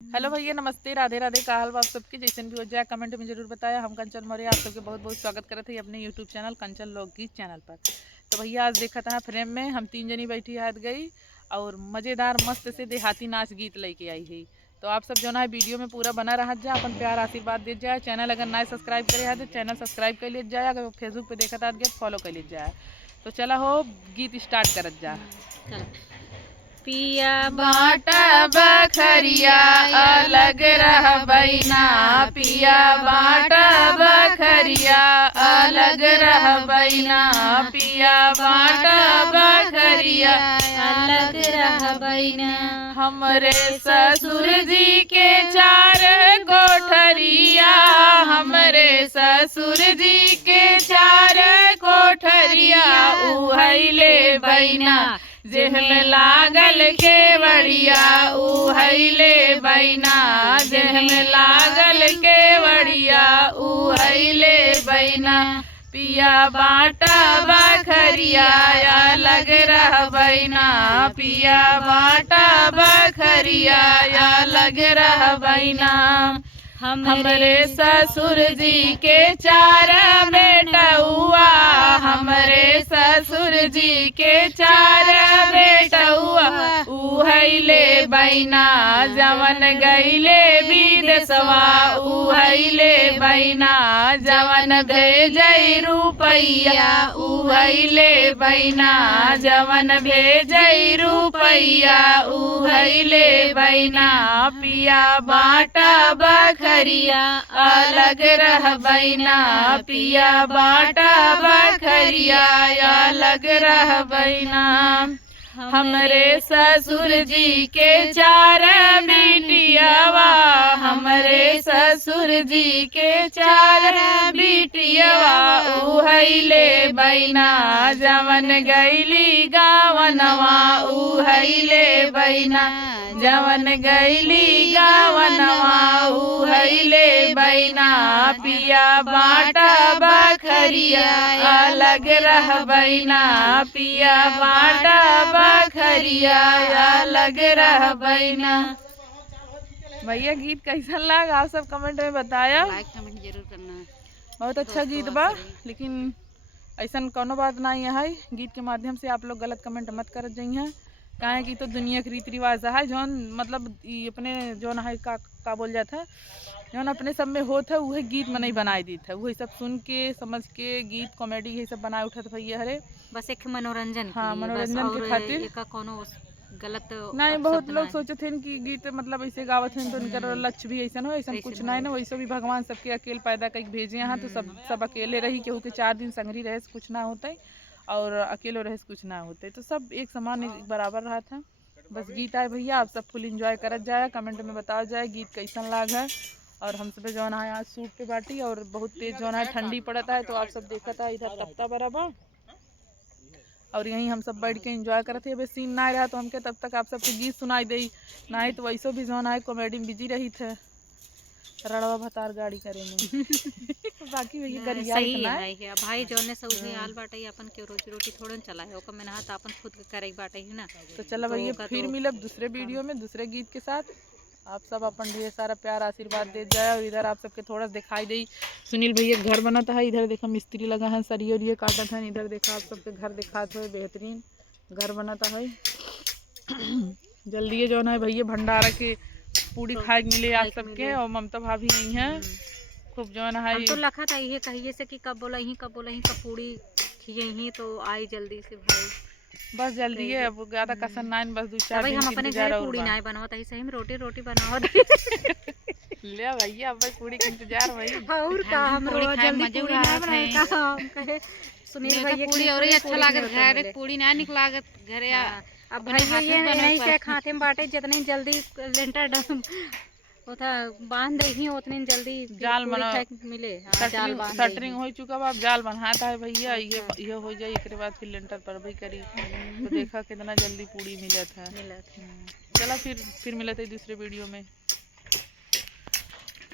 Hello भैया, नमस्ते, राधे राधे। का हाल बा आप सबके? जैसन भी हो जाए कमेंट में जरूर बताया। हम कंचन मौर्य आप सबके बहुत बहुत स्वागत करते हैं अपने यूट्यूब चैनल कंचन लोकगीत चैनल पर। तो भैया आज देखा था फ्रेम में हम 3 जनी बैठी हाथ गई और मज़ेदार मस्त से देहाती नाच गीत लेके आई है। तो आप सब जो ना वीडियो में पूरा बना रह जा, अपन प्यार आशीर्वाद दे जाए। चैनल अगर ना सब्सक्राइब करे है तो चैनल सब्सक्राइब कर लीजिए जाए, अगर फेसबुक पे देखा था तो फॉलो कर लीजिए जाए। तो चला हो गीत स्टार्ट करत जा। पिया बाटा बखरिया अलग रह बैना, पिया बाटा बखरिया अलग रह बैना, पिया बाटा बखरिया अलग रह बैना। हमरे ससुर जी के 4 कोठरिया, हमरे ससुर जी के 4 कोठरिया उहैले बैना, जेह में लागल केवड़िया उहैले बैना, जेह में लागल केवड़िया उहैले बैना, पिया बाटा बखरिया अलग रह बैना, पिया बाटा बखरिया अलग रह बैना। हमरे ससुर जी के 4 बेटउआ, हमरे ससुर जी के 4 बेटउआ उहैले बैना, जवन गईले विदेशवा उहैले बैना, जवन भेजई रुपैया उहैले बैना, जवन भेजई रुपैया उहैले बैना, पिया बाटा बखरिया अलग रह बैना, पिया बाटा बखरिया अलग रह बैना। हमरे ससुर जी के 4 बिटियावा, हमरे ससुर जी के 4 बिटियावा उहैले बैना, जवन गईली गावनवा उहैले बैना, जवन गईली गावनवा उहैले बैना, पिया बाटा बखरिया अलग रह बैना, पिया बाटा बखरिया अलग रह बैना। भैया गीत कैसा लगा आप सब कमेंट में बताया। लाइक कमेंट जरूर करना। बहुत अच्छा गीत बा, लेकिन ऐसा कोनो बात नहीं है। गीत के माध्यम से आप लोग गलत कमेंट मत कर जाइए, काहे कि तो दुनिया के रीति रिवाज है जौन मतलब अपने जौन है का बोल जाता है, जौन अपने सब में होता है वही गीत में नहीं बनाई दी था, वही सब सुन के समझ के गीत कॉमेडी यही सब बनाए उठा था भैया हरे, बस एक मनोरंजन हाँ मनोरंजन के खातिर एका कोनो गलत नहीं। बहुत लोग सोचे थे कि गीत मतलब ऐसे गावत हैं तो उनका लक्ष्य भी ऐसा हो, ऐसा कुछ नहीं ना। वैसे भी भगवान सबके अकेले पैदा करके भेजे यहाँ, तो सब अकेले रही, केहू के 4 दिन संगरी रहे से कुछ ना होता और अकेले रहे से कुछ ना होते, तो सब एक समान एक बराबर रहा था। बस गीत आए भैया, आप सब फुल इंजॉय करत जाए, कमेंट में बताओ जाए गीत कैसन लाग है। और हम सब जौन है आज सूट पे बाटी और बहुत तेज जौन है ठंडी पड़ता है, तो आप सब देखा था इधर तपता बराबर और यहीं हम सब बैठ के एंजॉय करते थे। अभी सीन ना रहा तो हमके तब तक आप सबके गीत सुनाई दे, नहीं तो वैसे भी जौन है कॉमेडी में बिजी रही थे रड़वा भतार गाड़ी करे में बाकी भैया गरिया सही है भाई जौने से उहे आल बाटे अपन के रोजी रोटी थोड़न चलाए ओकर मेहनत अपन खुद के करे बाटे ही ना। तो चलो भैया फिर मिलब दूसरे वीडियो में दूसरे गीत के साथ। आप सब अपन ढेर सारा प्यार आशीर्वाद दे जाए। और इधर आप सबके थोड़ा दिखाई दे सुनील भैया घर बनाता है, इधर देखा मिस्त्री लगा है, सरिये उरिये काटत है, इधर देखा आप सबके घर दिखाते हुए बेहतरीन घर बनाता है। जल्दी जो है भैया भंडारा के पूरी खाए मिले आप सबके, और ममता भाभी नहीं है खूब जो है। हम तो लखा था ये कहिए से कि कब बोला ही कब पूरी खिए ही तो आई जल्दी से भाई, बस जल्दी है, अब ज्यादा कसर ना, बस 2-4 दिन हम अपने घर पूरी ना बनावत है, सही में रोटी बनावत ले भैया अब पूरी का इंतजार भाई और का हम जल्दी पूरी ना बनाए का हम कहे सुनील भैया पूरी और अच्छा लागत घर पूरी ना निक लागत घरे। अब भैया ये नहीं से खाते में बाटे जितने जल्दी लेंटर उथा बांध दे ही उतने जल्दी जाल बना मिले। जाल सटरिंग हो चुका अब जाल बनाता है भैया, ये हो जाए एक बाद फिर लेंटर पर भी करी तो देखा कितना जल्दी पूरी मिलत है। चला फिर मिलते दूसरे वीडियो में।